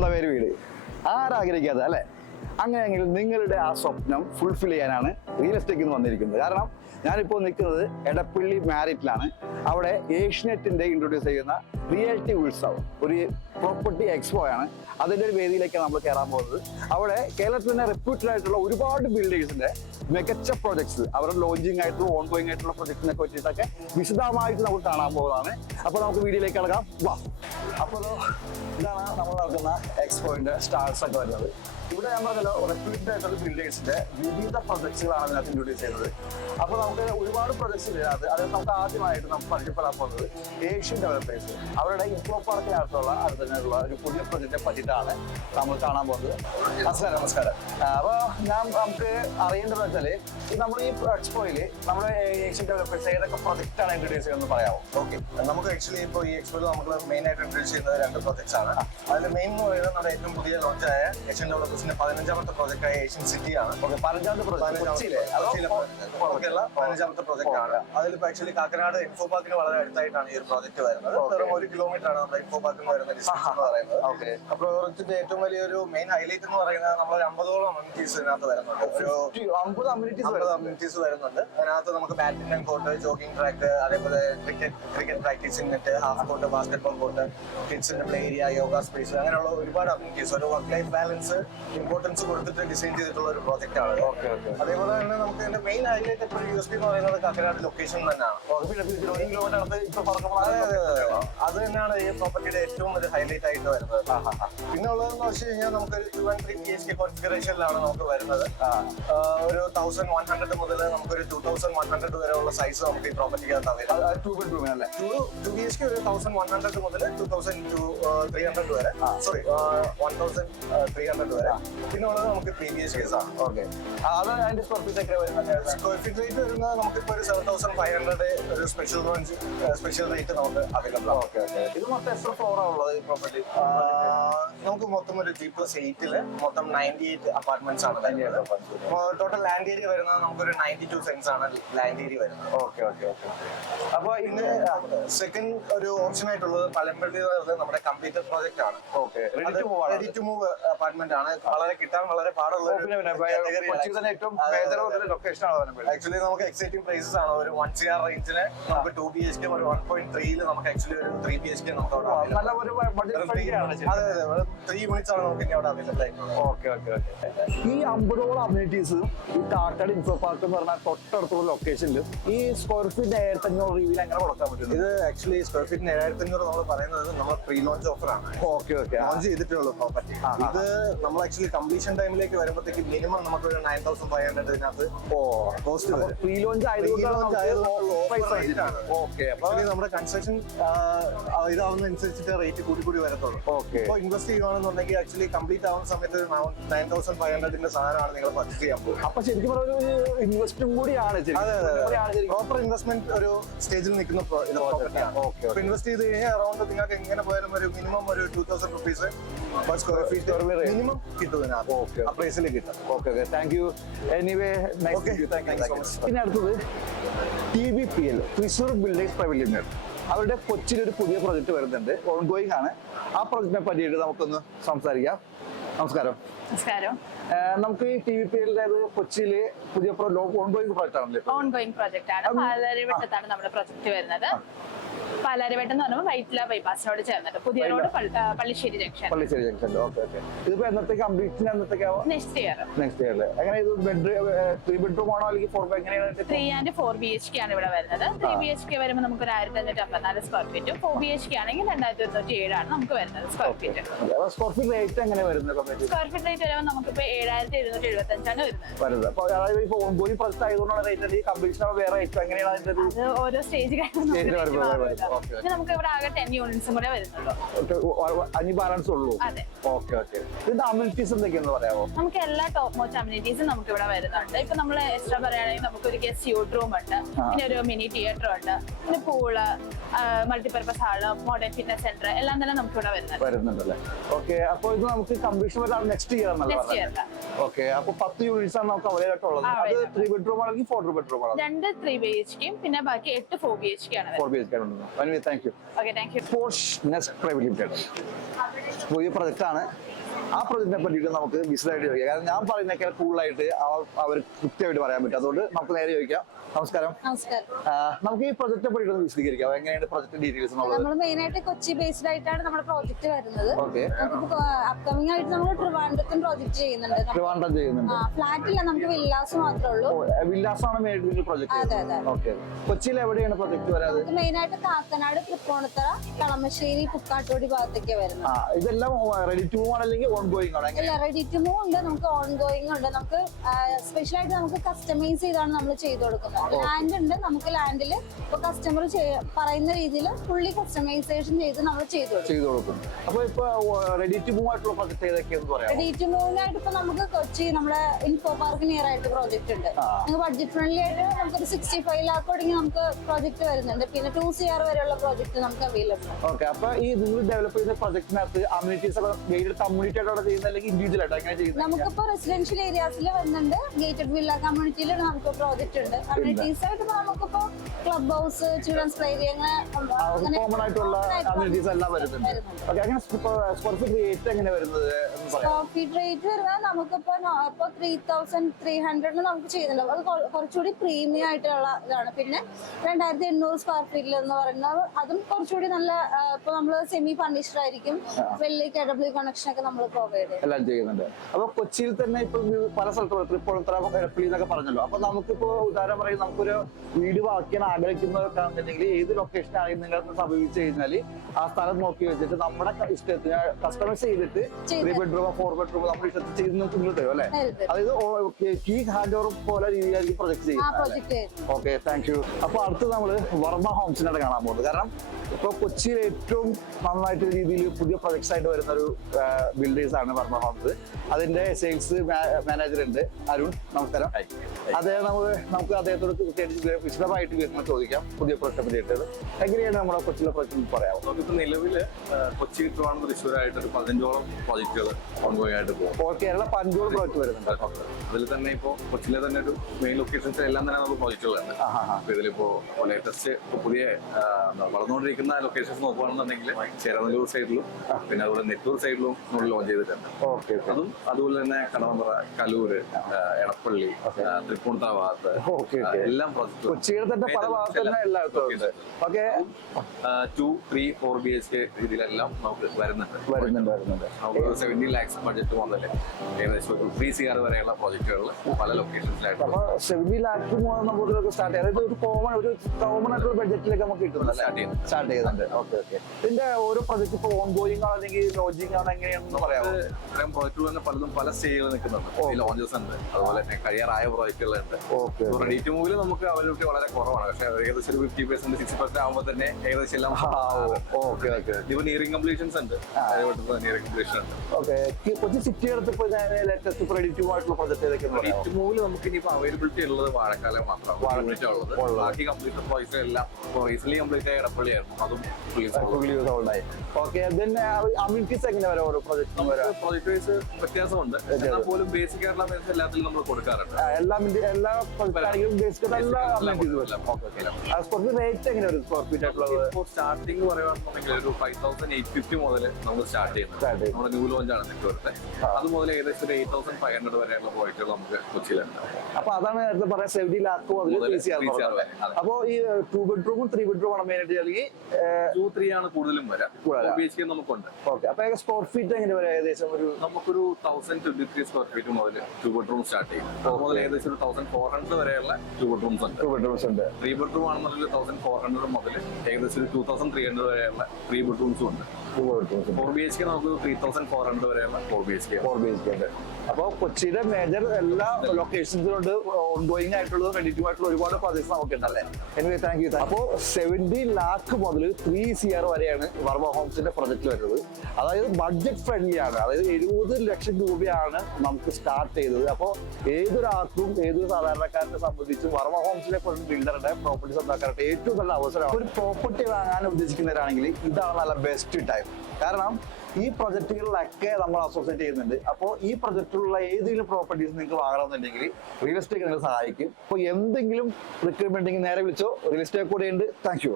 സ്വന്തം പേര് വീട് ആരാഗ്രഹിക്കാതെ അല്ലേ? അങ്ങനെയെങ്കിൽ നിങ്ങളുടെ ആ സ്വപ്നം ഫുൾഫിൽ ചെയ്യാനാണ് റിയൽ എസ്റ്റേറ്റിൽ നിന്ന് വന്നിരിക്കുന്നത്. കാരണം ഞാനിപ്പോൾ നിൽക്കുന്നത് എടപ്പള്ളി മാരിറ്റിലാണ്. അവിടെ ഏഷ്യനെറ്റിന്റെ ഇൻട്രൊഡ്യൂസ് ചെയ്യുന്ന റിയാലിറ്റി ഉത്സവം ഒരു പ്രോപ്പർട്ടി എക്സ്പോ ആണ്. അതിൻ്റെ ഒരു വേദിയിലേക്കാണ് നമ്മൾ കയറാൻ പോകുന്നത്. അവിടെ കേരളത്തിൽ തന്നെ റെപ്യൂട്ടഡ് ആയിട്ടുള്ള ഒരുപാട് ബിൽഡേഴ്സിന്റെ മികച്ച പ്രൊജക്ട്സ്, അവരുടെ ലോഞ്ചിങ് ആയിട്ടുള്ള ഓൺ ഗോയിങ് ആയിട്ടുള്ള പ്രൊജക്റ്റിനെ പറ്റിയിട്ടൊക്കെ വിശദമായിട്ട് നമുക്ക് കാണാൻ പോകുന്നതാണ്. അപ്പോൾ നമുക്ക് വീഡിയോയിലേക്ക് കിടക്കാം, വാ. അപ്പോൾ ഇതാണ് നമ്മൾ നടക്കുന്ന എക്സ്പോയിന്റെ സ്റ്റാൾസ് ഒക്കെ വരുന്നത്. ഇവിടെ ഞാൻ പറഞ്ഞല്ലോ റെപ്യൂട്ടഡ് ആയിട്ടുള്ള ബിൽഡേഴ്സിന്റെ വിവിധ പ്രൊജക്ട്സുകളാണ് ഇതിനകത്ത് ഇൻട്രൊഡ്യൂസ് ചെയ്യുന്നത്. അപ്പോൾ നമുക്ക് ഒരുപാട് പ്രൊജക്ട്സ് ഇതിനകത്ത്, അതായത് നമുക്ക് ആദ്യമായിട്ട് നമുക്ക് പരിചയപ്പെടാൻ പോകുന്നത് ഏഷ്യൻ ഡെവലപ്പേഴ്സ്. അവരുടെ ഇൻഫോ പാർക്കിനകത്തുള്ള അടുത്തുള്ള ഒരു പുതിയ പ്രൊജക്റ്റിനെ പറ്റിയിട്ടാണ് നമ്മൾ കാണാൻ പോകുന്നത്. നമസ്കാരം. അപ്പോൾ നമുക്ക് അറിയേണ്ടതെന്ന് വെച്ചാല് നമ്മൾ ഈ എക്സ്പോയില് നമ്മുടെ ഏഷ്യൻ ഡെവലപ്പേഴ്സ് ഏതൊക്കെ പ്രൊജക്റ്റാണ് ഇൻട്രൊഡ്യൂസ് ചെയ്യുന്നത് പറയാമോ? ഓക്കെ, നമുക്ക് ആക്ച്വലി ഇപ്പോൾ ഈ എക്സ്പോയിൽ നമുക്ക് മെയിൻ ആയിട്ട് ഇൻട്രൊഡ്യൂസ് ചെയ്യുന്നത് 2 പ്രൊജക്ട്സ് ആണ്. അതിൽ മെയിൻ എന്ന് പറയുന്നത് നമ്മുടെ ഏറ്റവും പുതിയ ലോഞ്ചായ ഏഷ്യൻ ഡെവലപ്പേഴ്സിന്റെ 15ാമത്തെ പ്രോജക്റ്റായ ഏഷ്യൻ സിറ്റി ആണ്. 15ാമത്തെ പ്രോജക്റ്റ് പ്രോജക്റ്റ് ആണ്. അതിലിപ്പോൾ ആക്ച്വലി കാക്കനാട് ഇൻഫോ പാർക്കിന് വളരെ അടുത്തായിട്ടാണ് ഈ ഒരു പ്രോജക്റ്റ് വരുന്നത്. വെറും 1 കിലോമീറ്റർ ആണ് നമ്മുടെ ഇൻഫോ പാർക്കിന് വരുന്ന ഡിസ്റ്റൻസ് എന്ന് പറയുന്നത്. ആ പ്രോജക്റ്റിന്റെ ഏറ്റവും വലിയൊരു മെയിൻ ഹൈലൈറ്റ് എന്ന് പറയുന്നത് നമ്മൾ 50ഓളം അമ്യൂണിറ്റീസ് ഇതിനകത്ത് വരുന്നുണ്ട്. ഒരു 50 അമ്യൂണിറ്റീസ് വരുന്നുണ്ട്. അതിനകത്ത് നമുക്ക് ബാഡ്മിന്റൺ കോർട്ട്, ജോഗിംഗ് ട്രാക്ക്, അതേപോലെ cricket practising net, half court, basketball court, കിഡ്സിന്റെ പ്ലേ ഏരിയ, യോഗ സ്പേസ്, അങ്ങനെയുള്ള ഒരുപാട് അമ്യൂണിറ്റീസ്, ഒരു വർക്ക് ലൈഫ് ബാലൻസ് ഇമ്പോർട്ടൻസ് കൊടുത്തിട്ട് ഡിസൈൻ ചെയ്തിട്ടുള്ള ഒരു പ്രോജക്റ്റ് ആണ്. അതേപോലെ തന്നെ നമുക്ക് ഇതിന്റെ മെയിൻ ഹൈലൈറ്റ് ഇപ്പോൾ USP എന്ന് പറയുന്നത് കാക്കനാട് ലൊക്കേഷൻ തന്നെയാണ്. അത് തന്നെയാണ് ഈ പ്രോപ്പർട്ടിയുടെ ഏറ്റവും ഒരു ഹൈലൈറ്റ് ആയിട്ട് വരുന്നത്. പിന്നെ ഉള്ളതെന്ന് വെച്ച് കഴിഞ്ഞാൽ നമുക്കൊരു 2 and 3 BHK കോൺഫിഗറേഷനിലാണ് നമുക്ക് വരുന്നത്. ഒരു 1100 മുതൽ നമുക്കൊരു 2100 വരെയുള്ള സൈസ് നമുക്ക് ഈ പ്രോപ്പർട്ടിക്കകത്ത് അവൈലബിൾ. 2 BHK ഒരു 1100 മുതൽ 2300 വരെ, സോറി 1300 വരെ. പിന്നെ ഉള്ളത് നമുക്ക് 3 BHKs ആണ്. ഓക്കെ, അതാണ് അതിന്റെ സ്ക്വയർ ഫീറ്റ് ഒക്കെ വരുന്നത്. സ്ക്വയർ ഫീറ്റ് റേറ്റ് വരുന്നത് നമുക്കിപ്പോൾ ഒരു 7500 ഒരു സ്പെഷ്യൽ റേറ്റ് നമുക്ക് അവൈലബിൾ ആണ്. ഓക്കെ, ഇത് മൊത്തം എത്ര ഫ്ലോറാണ് ഉള്ളത് ഈ പ്രോപ്പർട്ടി? നമുക്ക് മൊത്തം ഒരു G+8 മൊത്തം 98 അപ്പാർട്ട്മെന്റ്സ് ആണ്. ടോട്ടൽ ലാൻഡ് ഏരിയ വരുന്നത് നമുക്കൊരു 92 സെന്റ്സ് ആണ് ലാൻഡ് ഏരിയ വരുന്നത്. ഓക്കെ. അപ്പൊ ഇന്ന് സെക്കൻഡ് ഒരു ഓപ്ഷൻ ആയിട്ടുള്ളത് പലമ്പള്ളി നമ്മുടെ കംപ്ലീറ്റഡ് പ്രോജക്റ്റ് ആണ്. Okay, ready to move apartment ആണ്. വളരെ കിട്ടാൻ വളരെ പാടുള്ള ആക്ച്വലി നമുക്ക് എക്സൈറ്റിംഗ് പ്രൈസസ് ആണ്. ഒരു 1 CR റേഞ്ചിന് നമുക്ക് 2 BHK, ഒരു 1.3 നമുക്ക് ആക്ച്വലി ഒരു 3 BHK നമുക്ക് അവിടെ അതെ 3 യൂണിറ്റ്സ് ആണ് നമുക്ക് ഇനി അവിടെ അവൈലബിൾ ആയിട്ടുള്ളത്. ഓക്കെ. ഈ 50ഓളം അമ്യൂണിറ്റീസ് ഈ കാക്കനാട് ഇൻഫോ പാർക്ക് എന്ന് പറഞ്ഞാൽ തൊട്ടടുത്തുള്ള ലൊക്കേഷനിൽ ഈ സ്ക്വയർ ഫീറ്റ് 7500 രൂപയിൽ എങ്ങനെ കൊടുക്കാൻ പറ്റും? ഇത് ആക്ച്വലി സ്ക്വയർ ഫീറ്റിന് 7500 നമ്മൾ പറയുന്നത് നമ്മൾ പ്രീ ലോഞ്ച് ഓഫർ ആണ്. ഓക്കെ, ലോഞ്ച് ചെയ്തിട്ടുള്ള പ്രോപ്പർട്ടി. ഇത് നമ്മൾ ആക്ച്വലി കംപ്ലീഷൻ ടൈമിലേക്ക് വരുമ്പോഴത്തേക്ക് മിനിമം നമുക്ക് ഒരു 9500 ഇതിനകത്ത് കോസ്റ്റ് വരും. പ്രീ ലോഞ്ച് നമ്മുടെ കൺസ്ട്രക്ഷൻ ഇതാവുന്ന അനുസരിച്ചിട്ട് റേറ്റ് കൂടി വരത്തുള്ളൂ. ഇപ്പോൾ ഇൻവെസ്റ്റ് ചെയ്യുവാണെന്നുണ്ടെങ്കിൽ ആക്ച്വലി കംപ്ലീറ്റ് ആവുന്ന സമയത്ത് 9500 സാധനമാണ് നിങ്ങൾ പർച്ചേസ് ചെയ്യാൻ പോകും. അപ്പൊ ശരിക്കും ഒരു ഇൻവെസ്റ്റും കൂടിയാണ്. പ്രോപ്പർ ഇൻവെസ്റ്റ്മെന്റ് ഒരു സ്റ്റേജിൽ നിൽക്കുന്ന പ്രോപ്പർട്ടിയാണ്. ഇൻവെസ്റ്റ് ചെയ്ത് കഴിഞ്ഞാൽ അറൗണ്ട് നിങ്ങൾക്ക് എങ്ങനെ പോയാലും ഒരു മിനിമം ഒരു 2000 rupees per square feet minimum കിട്ടും. പ്രൈസിൽ കിട്ടും. Okay, thank you. എനിവേ, പിന്നെ അടുത്തത് TBPL, Thrissur builders private limited. അവരുടെ കൊച്ചിയിൽ ഒരു പുതിയ പ്രൊജക്ട് വരുന്നുണ്ട്, ഓൺ ഗോയിങ് ആണ്. ആ പ്രൊജക്റ്റിനെ പറ്റിയിട്ട് നമുക്കൊന്ന് സംസാരിക്കാം. നമസ്കാരം. നമുക്ക് ഈ TBPL കൊച്ചിയില് പുതിയ ഓൺ ഗോയിങ് പ്രോജക്റ്റ് ആണല്ലേ? ഓൺ ഗോയിങ് പ്രോജക്റ്റ് ആണ്. പാലാരിവട്ടത്താണ് നമ്മുടെ പ്രൊജക്ട് വരുന്നത്. പാലാരിവട്ടം എന്ന് പറയുമ്പോൾ വൈറ്റില ബൈപ്പാസിനോട് ചേർന്നിട്ട് പുതിയ റോഡ് പള്ളിശ്ശേരി ജംഗ്ഷൻ. ഓക്കെ. ഇതിപ്പോ എന്നത്തേക്ക് കംപ്ലീറ്റ് എന്നത്തേക്കാവും? Next year. എങ്ങനെ ഇത് 3 bedroom ആണോ അല്ലെങ്കിൽ 4 എങ്ങനെയാണ്? 3 and 4 BHK ആണ് ഇവിടെ വരുന്നത്. 3 BHK വരുമ്പോൾ നമുക്ക് ഒരു 1554 സ്ക്വയർ ഫീറ്റും 4 BHK ആണെങ്കിൽ 2107 ആണ് നമുക്ക് വരുന്നത് square feet. Square feet rate എങ്ങനെ വരുന്നത്? സ്ക്വയർ ഫീറ്റ് റേറ്റ് വരുമ്പോൾ നമുക്കിപ്പോ 7775 ആണ് വരുന്നത്. അപ്പൊ അതായത് ഇപ്പൊ ഓൺ ഗോയിങ് പ്രൊജക്ട് ആയതുകൊണ്ടാണ് റേറ്റ് കംപ്ലീഷൻ വേറെ റേറ്റ് എങ്ങനെയാണ്? ഓരോ സ്റ്റേജ് നമുക്ക് ഇവിടെ ആകെ 10 യൂണിറ്റ്സും കൂടെ വരുന്നുള്ളൂ. ബാലൻസ് ഉള്ളൂ. അതെ. ഓക്കെ. ഇതിന്റെ അമ്യൂണിറ്റീസ് എന്തൊക്കെയാണെന്ന് പറയാമോ? നമുക്ക് എല്ലാ ടോപ്പ് മോസ്റ്റ് അമ്യൂണിറ്റീസും നമുക്ക് ഇവിടെ വരുന്നുണ്ട്. ഇപ്പൊ നമ്മൾ എക്സ്ട്രാ പറയുകയാണെങ്കിൽ നമുക്ക് ഒരു ഗസ്റ്റ് യൂട്ട് റൂം ഉണ്ട്, പിന്നെ ഒരു മിനി തിയേറ്റർ ഉണ്ട്, പിന്നെ pool, multipurpose hall, modern fitness centre എല്ലാം തന്നെ നമുക്ക് ഇവിടെ വരുന്നുണ്ടല്ലേ? ഓക്കെ. അപ്പൊ ഇത് നമുക്ക് കംപ്ലീഷൻ നെക്സ്റ്റ് ഇയർ ഓക്കെ. അപ്പൊ 10 യൂണിറ്റ്സ് ആണ് നമുക്ക് അവൈലബിൾ ഉള്ളത്. അത് 3 bedroom ആണെങ്കിൽ 4 bedroom ആണ്. 2 3 BHK പിന്നെ ബാക്കി 8 4 BHK ആണ്. 4 BHK ആണ്. Thank you. Okay, thank you. Porsche Nest Private Limited. പുതിയ പ്രൊജക്റ്റാണ്. ആ പ്രൊജക്റ്റിനെ പറ്റിയിട്ട് നമുക്ക് വിശദമായിട്ട് ചോദിക്കാം. കാരണം ഞാൻ പറയുന്നേക്കാൾ കൂടുതലായിട്ട് അവർ കൃത്യമായിട്ട് പറയാൻ പറ്റും. അതുകൊണ്ട് നമുക്ക് നേരെ ചോദിക്കാം. നമസ്കാരം. നമുക്ക് ഈ പ്രൊജക്റ്റിനെ പറ്റിയിട്ട് വിശദീകരിക്കാം. എങ്ങനെയാണ് പ്രൊജക്ട് ഡീറ്റെയിൽസ്? നമ്മൾ മെയിൻ ആയിട്ട് കൊച്ചി ബേസ്ഡ് ആയിട്ടാണ് നമ്മുടെ പ്രോജക്റ്റ് വരുന്നത്. അപ്കമിംഗ് ആയിട്ട് നമ്മൾ ട്രിവാൻഡ്രത്തും പ്രോജക്ട് ചെയ്യുന്നുണ്ട്. ട്രിവാൻഡ്രം ചെയ്യുന്നുണ്ട്. ഫ്ലാറ്റ് ഇല്ല, നമുക്ക് വില്ലാസ് മാത്രമേ ഉള്ളൂ. വില്ലാസ് ആണ് മെയിൻ പ്രൊജക്ട്. അതെ അതെ. ഓക്കെ. കൊച്ചിയിൽ എവിടെയാണ് പ്രൊജക്ട് വരാത്? മെയിൻ ആയിട്ട് കാക്കനാട്, തൃപ്പൂണിത്തറ, കളമശ്ശേരി, പുക്കാട്ടോടി ഭാഗത്തേക്ക് വരുന്നത്. ഇതെല്ലാം റെഡി ടു മൂവ് ആണ് അല്ലെങ്കിൽ ഓൺ ഗോയിങ് ആണ്? ഇല്ല, റെഡി ടു മൂവ് ഉണ്ട്, നമുക്ക് ഓൺ ഗോയിങ് ഉണ്ട്. നമുക്ക് സ്പെഷ്യൽ ആയിട്ട് നമുക്ക് കസ്റ്റമൈസ് ചെയ്താണ് നമ്മൾ ചെയ്ത് കൊടുക്കുന്നത്. ലാൻഡ് ഉണ്ട്, നമുക്ക് ലാൻഡിൽ ഇപ്പൊ കസ്റ്റമർ പറയുന്ന രീതിയിൽ ഫുള്ളി കസ്റ്റമൈസേഷൻ ചെയ്ത് നമ്മൾ ചെയ്തു കൊടുക്കും. അപ്പൊ ഇപ്പൊ റെഡി ടു മൂവ് ആയിട്ടുള്ള പ്രൊജക്ട് ഏതൊക്കെയാണെന്ന് പറയാം? റെഡി ടു മൂവിനായിട്ട് ഇപ്പൊ നമുക്ക് കൊച്ചി നമ്മുടെ ഇൻഫോ പാർക്ക് നിയർ ആയിട്ട് പ്രോജക്റ്റ് ഉണ്ട്. നമുക്ക് ബഡ്ജറ്റ് ഫ്രണ്ട്ലി ആയിട്ട് നമുക്കൊരു 65 ലാഖ് തുടങ്ങി നമുക്ക് പ്രോജക്റ്റ് വരുന്നുണ്ട്. പിന്നെ 2 CR വരെയുള്ള പ്രോജക്റ്റ് നമുക്ക് അവൈലബിൾ ആണ്. ഓക്കെ. അപ്പൊ ഈ നിങ്ങൾ ഡെവലപ്പ് ചെയ്യുന്ന പ്രൊജക്ടിനകത്ത് അമ്യൂണിറ്റീസ് ഒക്കെ കമ്മ്യൂണിറ്റി ആയിട്ടാണ് ചെയ്യുന്നത് അല്ലെങ്കിൽ ഇൻഡിവിജ്വൽ ആയിട്ട് എങ്ങനെ ചെയ്യുന്നത്? നമുക്കിപ്പോ റെസിഡൻഷ്യൽ ഏരിയാസിൽ വരുന്നുണ്ട്, ഗേറ്റഡ് വില്ല കമ്മ്യൂണിറ്റിയിൽ നമുക്ക് പ്രോജക്റ്റ് ഉണ്ട്. കമ്മ്യൂണിറ്റീസ് ആയിട്ട് നമുക്കിപ്പോ club house, children's play area, common ആയിട്ടുള്ള കമ്മ്യൂണിറ്റീസ് എല്ലാം വരുന്നുണ്ട്. ഓക്കെ. അങ്ങനെ സ്ക്വയർ ഫീറ്റ് റേറ്റ് എങ്ങനെ വരുന്നത്? സ്ക്വയർ ഫീറ്റ് റേറ്റ് വരുന്നത് നമുക്കിപ്പോ 3,300 നമുക്ക് ചെയ്യുന്നുണ്ട്. അത് കുറച്ചുകൂടി പ്രീമിയം ആയിട്ടുള്ള ഇതാണ്. പിന്നെ 2,800 സ്ക്വയർ ഫീറ്റിൽ എന്ന് പറയുന്നത് അതും കുറച്ചുകൂടി നല്ല, ഇപ്പൊ നമ്മള് സെമി ഫർണിഷ്ഡ് ആയിരിക്കും. വെള്ളി KW കണക്ഷൻ ഒക്കെ നമ്മൾ പ്രൊവൈഡ് ചെയ്യും. എല്ലാം ചെയ്യുന്നുണ്ട്. അപ്പൊ കൊച്ചിയിൽ തന്നെ ഇപ്പൊ പല സ്ഥലത്തുള്ള തൃപ്പൂണിത്തറ, എടപ്പള്ളി എന്നൊക്കെ പറഞ്ഞല്ലോ. അപ്പൊ നമുക്കിപ്പോ ഉദാഹരണം പറയും, നമുക്കൊരു വീട് വാങ്ങിക്കാൻ ആഗ്രഹിക്കുന്നവർക്കാണെന്നുണ്ടെങ്കിൽ ഏത് ലൊക്കേഷൻ ആണെങ്കിലും നിങ്ങൾക്ക് സമീപിച്ചു കഴിഞ്ഞാൽ ആ സ്ഥലം നോക്കി വെച്ചിട്ട് നമ്മുടെ ഇഷ്ടത്തിന് കസ്റ്റമൈസ് ചെയ്തിട്ട് 3 ബെഡ്റൂം 4 ബെഡ്റൂം നമ്മുടെ ഇഷ്ടത്തിൽ ചെയ്ത് നിങ്ങൾ തരും അല്ലെ? അതായത് കീ ഹാൻഡ് ഓവർ പോലെ രീതിയിലായിരിക്കും പ്രൊജക്ട് ചെയ്യുന്നത്. Okay, thank you. അപ്പൊ അടുത്ത് നമ്മള് വർമ്മ ഹോംസിനാണ് കാണാൻ പോകുന്നത്. കാരണം ഇപ്പൊ കൊച്ചിയിൽ ഏറ്റവും നന്നായിട്ട് രീതിയിൽ പുതിയ പ്രൊജക്ട്സ് ആയിട്ട് വരുന്ന ഒരു ബിൽഡേഴ്സ് ആണ് വർമ്മ ഹോംസ്. അതിന്റെ സെയിൽസ് മാനേജർ ഉണ്ട് അരുൺ. നമസ്കാരം. നമുക്ക് അദ്ദേഹത്തോട് വിശദമായിട്ട് വരുമ്പോൾ ചോദിക്കാം പുതിയ പ്രൊജക്ട് പറ്റിയിട്ട്. എങ്ങനെയാണ് നമ്മുടെ കൊച്ചിയിലെ പ്രൊജക്ട് പറയാമോ? നമുക്കിപ്പോ നിലവില് കൊച്ചി, ട്രിവാൻഡ്രം, തൃശ്ശൂരായിട്ട് ഒരു 15ഓളം പ്രോജക്റ്റുകൾ ഓൺഗോയിങ് ആയിട്ട് പോകും. കേരള 15 പ്രോജക്ട് വരുന്നുണ്ട്. അതിൽ തന്നെ ഇപ്പോ കൊച്ചിയിലെ തന്നെ ഒരു മെയിൻ ലൊക്കേഷൻസ് എല്ലാം തന്നെ നമുക്ക് പ്രോജക്റ്റുകളുണ്ട്. ഇതിലിപ്പോ ലേറ്റസ്റ്റ് പുതിയ വളർന്നുകൊണ്ടിരിക്കുന്ന ലൊക്കേഷൻസ് നോക്കുകയാണെന്നുണ്ടെങ്കിൽ ചേരനല്ലൂർ സൈഡിലും പിന്നെ അതുപോലെ നെട്ടൂർ സൈഡിലും നമ്മൾ ലോഞ്ച് ചെയ്തിട്ടുണ്ട്. അതുപോലെ തന്നെ കടവമ്പ്ര, കലൂര്, എടപ്പള്ളി, തൃപ്പൂണിത്തറ ഭാഗത്ത് എല്ലാം കൊച്ചിയുടെ തന്നെ പല ഭാഗത്തും 2, 3, 4 BHK രീതിയിലെല്ലാം നമുക്ക് വരുന്നുണ്ട്. നമുക്ക് 70 lakhs ബഡ്ജറ്റ് മുതൽ ഏകദേശം 3 CR വരെയുള്ള പ്രോജക്റ്റുകൾ പല ലൊക്കേഷൻസിലായിട്ട് 70 ലാഖ് നമുക്ക് സ്റ്റാർട്ട് ചെയ്യാം. അതായത് ഒരു കോമൺ ആയിട്ടുള്ള ബഡ്ജറ്റിലേക്ക് നമുക്ക് കിട്ടുന്നത് സ്റ്റാർട്ട് ചെയ്യുന്നുണ്ട്. ഇതിന്റെ ഓരോ പ്രൊജക്ട് ഇപ്പൊ ഓൺ ഗോയിങ് ആണോ അല്ലെങ്കിൽ ലോഞ്ചിങ് ആണോ എങ്ങനെയാണെന്ന് പറയാമോ? ഇത്രയും പ്രോജക്റ്റുകൾ തന്നെ പലതും പല സ്റ്റേജിൽ നിൽക്കുന്നുണ്ട്. ലോഞ്ചസ് ഉണ്ട്, അതുപോലെ തന്നെ കഴിയാറായ പ്രോജക്റ്റുകളുണ്ട്. റെഡി ടു മൂവിൽ നമുക്ക് അവൈലബിലിറ്റി വളരെ കുറവാണ്. പക്ഷേ ഏകദേശം ഒരു 50%, 60% ആകുമ്പോൾ തന്നെ ഏകദേശം എല്ലാം ഇവ നിയറിംഗ് കംപ്ലീഷൻസ് ഉണ്ട്. നിയറിംഗ് കംപ്ലീഷൻ ഉണ്ട്. കൊച്ചി സിറ്റി എടുത്തപ്പോൾ ലേറ്റസ്റ്റ് റെഡി ടു ആയിട്ടുള്ള പ്രൊജക്ട് റെഡി ടു മൂവിൽ നമുക്ക് ഇനിയിപ്പോൾ അവൈലബിലിറ്റി ഉള്ളത് വാഴക്കാലം മാത്രമാണ് ഉള്ളത്. ബാക്കി കംപ്ലീറ്റ് പ്രോജക്റ്റ് എല്ലാം റീസെന്റ് കംപ്ലീറ്റ് ആയ എടപ്പള്ളിയായിരുന്നു. അതും പ്രോജക്ട് വൈസ് വ്യത്യാസമുണ്ട്. എന്നാൽ പോലും ബേസിക് ആയിട്ടുള്ള എല്ലാത്തിലും നമ്മൾ കൊടുക്കാറുണ്ട്. സ്റ്റാർട്ടിംഗ് പറയുകയാണെന്നുണ്ടെങ്കിൽ ഒരു 5,850 മുതൽ നമ്മൾ സ്റ്റാർട്ട് ചെയ്യുന്നത്. നമ്മുടെ ന്യൂ ലോഞ്ച് ആണ് നെറ്റ്വർക്കിന്റെ. അത് മുതൽ ഏകദേശം ഒരു 8,500 വരെയുള്ള പ്രോജക്റ്റുകൾ നമുക്ക് കൊച്ചിയിലുണ്ട്. അപ്പൊ അതാണ് നേരത്തെ പറയാം 70 ലാഖ് മുതൽ. അപ്പൊ ഈ 2 ബെഡ്റൂമും 3 ബെഡ്റൂം ആണ് മെയിൻ ആയിട്ട്, അല്ലെങ്കിൽ 2, 3 ആണ് കൂടുതലും വരാം. BHK നമുക്കുണ്ട്. അപ്പൊ സ്ക്വയർ ഫീറ്റ് എങ്ങനെ വരാം? ഏകദേശം നമുക്കൊരു 1,023 സ്ക്വയർ ഫീറ്റ് മുതൽ 2 ബെഡ്റൂം സ്റ്റാർട്ട് ചെയ്യും. അതുമുതൽ ഏകദേശം ഒരു 1,400 വരെയുള്ള 2 ബെഡ്റൂംസ് ഉണ്ട്. 3 ബെഡ്റൂം ആണെന്നുണ്ടെങ്കിൽ 1,400 മുതൽ ഏകദേശം 2,300 വരെയുള്ള 3 ബെഡ്റൂംസും ഉണ്ട്. 4 BHK നമുക്ക് 3,400 വരെയുള്ള 4 BHK ഉണ്ട്. അപ്പൊ കൊച്ചിയുടെ മേജർ എല്ലാ ലൊക്കേഷൻസിലുണ്ട്. ഓൺഗോയിങ് ആയിട്ടുള്ളത്, റെഡി ടു ആയിട്ടുള്ള ഒരുപാട് പ്രോജക്ട്സ് നമുക്ക് ഉണ്ടല്ലേ. Anyway thank you. അപ്പോ 70 ലാഖ് മുതൽ 3 CR വരെയാണ് വർമ്മ ഹോംസിന്റെ പ്രൊജക്ട് വരുന്നത്. അതായത് ബഡ്ജറ്റ് ഫ്രണ്ട്ലി ആണ്. അതായത് 70 ലക്ഷം രൂപയാണ് നമുക്ക് സ്റ്റാർട്ട് ചെയ്തത്. അപ്പോൾ ഏതൊരാൾക്കും ഏതൊരു സാധാരണക്കാരനെ സംബന്ധിച്ചും വർമ്മ ഹോംസിലെ ബിൽഡറുടെ പ്രോപ്പർട്ടി സ്വന്തക്കാരുടെ ഏറ്റവും നല്ല അവസരമാണ്. ഒരു പ്രോപ്പർട്ടി വാങ്ങാൻ ഉദ്ദേശിക്കുന്നവരാണെങ്കിൽ ഇതാണ് നല്ല ബെസ്റ്റ് ടൈം. കാരണം ഈ പ്രൊജക്ടുകളിലൊക്കെ നമ്മൾ അസോസിയേറ്റ് ചെയ്യുന്നുണ്ട്. അപ്പോൾ ഈ പ്രൊജക്റ്റിലുള്ള ഏതെങ്കിലും പ്രോപ്പർട്ടീസ് നിങ്ങൾക്ക് വാങ്ങണമെന്നുണ്ടെങ്കിൽ റിയൽ എസ്റ്റേറ്റ് നിങ്ങൾ സഹായിക്കും. അപ്പോൾ എന്തെങ്കിലും റിക്വയർമെന്റ് നേരെ വിളിച്ചോ. റിയൽ എസ്റ്റേറ്റ് കൂടെ ഉണ്ട്. Thank you.